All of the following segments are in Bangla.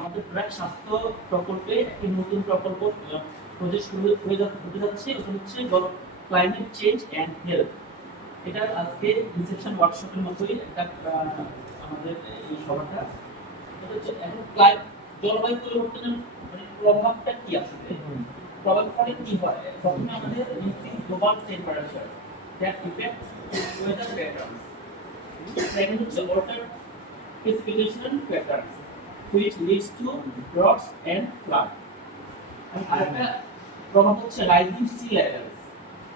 আমাদের প্রায় স্বাস্থ্য প্রকল্পে একটি নতুন প্রকল্প প্রজেক্ট শুরু হতে যাচ্ছে। ওটা হচ্ছে ক্লাইমেট চেঞ্জ অ্যান্ড হেলথ এটা আজকে রিসেপশন ওয়ার্কশপের মতোই একটা আমাদের এই সভাটা। এটা হচ্ছে এখন ক্লাইমেট জলবায়ু পরিবর্তনের মানে প্রভাবটা কি আসলে প্রভাব ফলে কি হয়? প্রথমে আমাদের increase global temperature that affects weather patterns second হচ্ছে water precipitation patterns which leads to droughts and flood. And আরেকটা প্রভাব হচ্ছে rising sea levels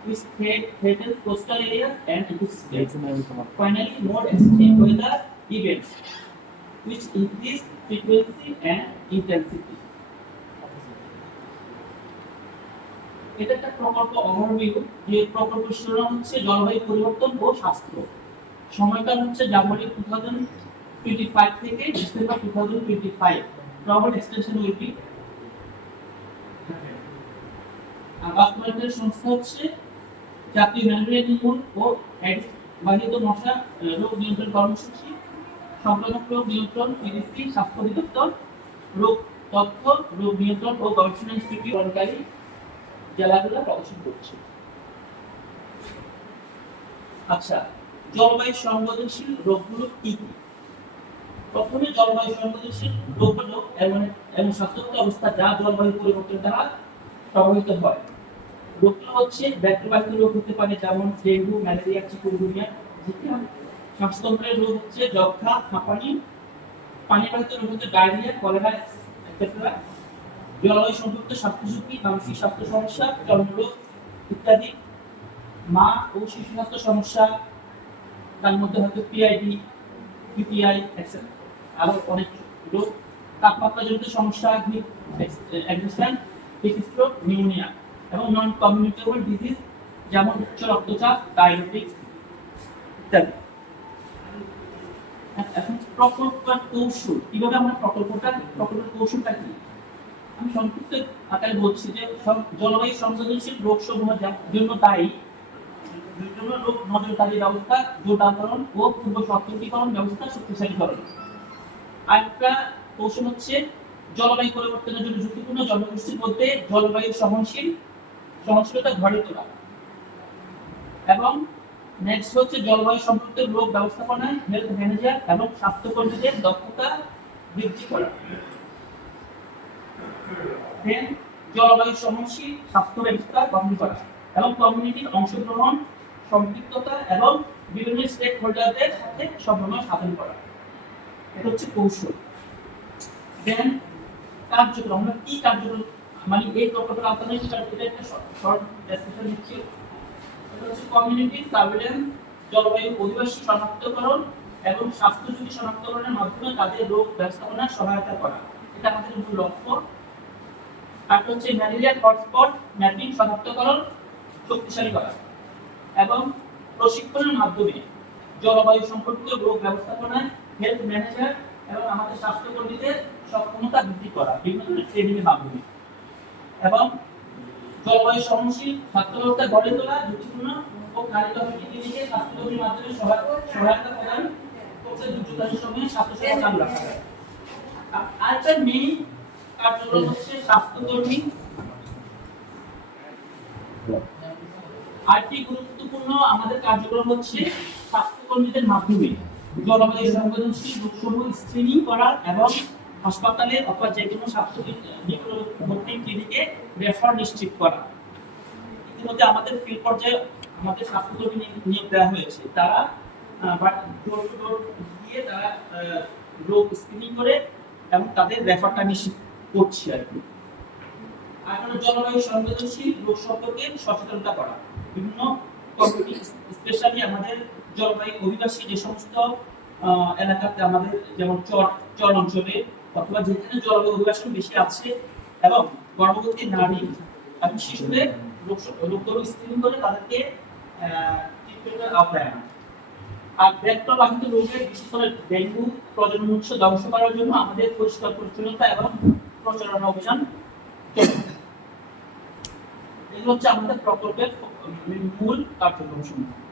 which threat- threatens coastal areas and ecosystems. Finally, more extreme weather events which increase frequency and intensity. এটা একটা প্রকল্প ওভারভিউ যে প্রকল্প শিরোনাম হচ্ছে জলবায়ু পরিবর্তন ও স্বাস্থ্য সময়কাল হচ্ছে জানুয়ারি থাউজেন্ড টোয়েন্টি ফাইভ থেকে December two thousand twenty five প্রবল এক্সটেনশন আর বাস্তবায়নের সংস্থা হচ্ছে জাতীয় ম্যালেরিয়া নির্মূল ও এডস বাহিত মশা রোগ নিয়ন্ত্রণ কর্মসূচি সংক্রামক রোগ নিয়ন্ত্রণ স্বাস্থ্য অধিদপ্তর রোগ তথ্য রোগ নিয়ন্ত্রণ ও গবেষণা ইনস্টিটিউট জেলাগুলো প্রদর্শন করছে। আচ্ছা জলবায়ু সংবেদনশীল রোগগুলো কি কি? প্রথমে জলবায়ু সংবেদনশীল রোগ হলো এমন এমন স্বাস্থ্যগত অবস্থা যা জলবায়ু পরিবর্তন দ্বারা প্রভাবিত হয়। রোগগুলো হচ্ছে ব্যাকটেরিয়াবাহিত রোগ হতে পারে, যেমন ডেঙ্গু, ম্যালেরিয়া, চিকুনগুনিয়া শ্বাসতন্ত্রের রোগ হচ্ছে যক্ষা হাঁপানি, পানিবাহিত রোগ হচ্ছে ডায়রিয়া, কলেরা এটসেট্রা জলবায়ু সম্পর্কিত স্বাস্থ্য ঝুঁকি মানসিক স্বাস্থ্য সমস্যা চর্মরোগ ইত্যাদি। মা ও শিশু স্বাস্থ্য সমস্যা, তার মধ্যে হয়তো পিআইডি পিপিআই এক্সেট্রা আরও অনেক রোগ তাপমাত্রাজনিত সমস্যা এক্সিস্ট্যান্ট স্ট্রোক নিউমোনিয়া এবং নন কমিউনিকেবল ডিজিজ যেমন উচ্চ রক্তচাপ ডায়াবেটিস ইত্যাদি। এখন প্রকল্প কৌশল, কীভাবে আমরা প্রকল্পটা, প্রকল্পের কৌশলটা কি? আমি সংক্ষিপ্ত আকারে বলছি যে জলবায়ু সংবেদনশীল রোগ সমূহ জন্য দায়ী। জন্য রোগ নজরদারি ব্যবস্থা জোটাকরণ ও পূর্ব সতর্কীকরণ ব্যবস্থা শক্তিশালীকরণ। আরেকটা কৌশল হচ্ছে জলবায়ু পরিবর্তনের জন্য ঝুঁকিপূর্ণ জনগোষ্ঠী বলতে জলবায়ু সহনশীল, সহনশীলতা ঘরে তোলা। এবং নেক্সট হচ্ছে জলবায়ু সম্পর্কিত রোগ ব্যবস্থাপনা হেলথ ম্যানেজার এবং স্বাস্থ্যকর্মীদের দক্ষতা বৃদ্ধি করা। জলবায়ু সহনশীল, স্বাস্থ্য ব্যবস্থা গঠন করা এবং কমিউনিটির অংশগ্রহণ, সম্পৃক্ততা এবং বিভিন্ন স্টেক হোল্ডারদের সাথে সমন্বয় সাধন করা। এটা হচ্ছে কৌশল। দেন কার্যক্রম, আমরা কি কার্যক্রম মানে এই প্রকল্পের আওতায় এটা একটা শর্ট ডেসক্রিপশন দিচ্ছি। এটা হচ্ছে কমিউনিটি জলবায়ু শনাক্তকরণ এবং স্বাস্থ্য ঝুঁকি শনাক্তকরণের মাধ্যমে তাদের রোগ ব্যবস্থাপনায় সহায়তা করা। এটা আমাদের মূল লক্ষ্য। তারপর হচ্ছে ম্যালেরিয়া হটস্পট ম্যাপিং শনাক্তকরণ শক্তিশালী করা এবং প্রশিক্ষণের মাধ্যমে জলবায়ু সম্পর্কিত রোগ ব্যবস্থাপনায় হেলথ ম্যানেজার এবং আমাদের স্বাস্থ্যকর্মীদের সক্ষমতা বৃদ্ধি করা, বিভিন্ন ধরনের মাধ্যমে। এবং জলবায়ু সহনশীল স্বাস্থ্য ব্যবস্থা গড়ে তোলা ঝুঁকিপূর্ণ ও স্বাস্থ্যকর্মীর মাধ্যমে সহায়তা প্রদান করতে স্বাস্থ্যসেবা চালু রাখা যায়। মেইন কার্যক্রম হচ্ছে স্বাস্থ্যকর্মী। আরেকটি গুরুত্বপূর্ণ আমাদের কার্যক্রম হচ্ছে স্বাস্থ্যকর্মীদের মাধ্যমে। জলবায়ু সংবেদনশীল রোগসমূহ স্ক্রিনিং করা এবং হাসপাতালে অথবা যে কোনো নিকটবর্তী ক্লিনিকে রেফার নিশ্চিত করা ইতিমধ্যে আমাদের ফিল্ড পর্যায়ে আমাদের স্বাস্থ্যকর্মী নিয়োগ- দেওয়া হয়েছে তারা ডোর টু ডোর তারা রোগ স্ক্রিনিং করে এবং তাদের রেফারটা নিশ্চিত করছি আর কি। আর জলবায়ু সংবেদনশীল রোগ সম্পর্কে সচেতনতা করা। বিভিন্ন স্পেশালি আমাদের জলবায়ু অধিবাসী যে সমস্ত এলাকাতে আমাদের যেমন চর চর অঞ্চলে অথবা যেখানে জলবায়ু অধিবাসন বেশি আছে এবং গর্ভবতী নারী এবং শিশুদের করে তাদেরকে ট্রিটমেন্টের আওতায় আনা। আর ভেক্টর বাহিত রোগের বিশেষ করে ডেঙ্গু প্রজনন উৎস ধ্বংস করার জন্য আমাদের পরিষ্কার পরিচ্ছন্নতা এবং প্রচারণা অভিযান এগুলো হচ্ছে আমাদের প্রকল্পের মূল কার্যক্রম সমূহ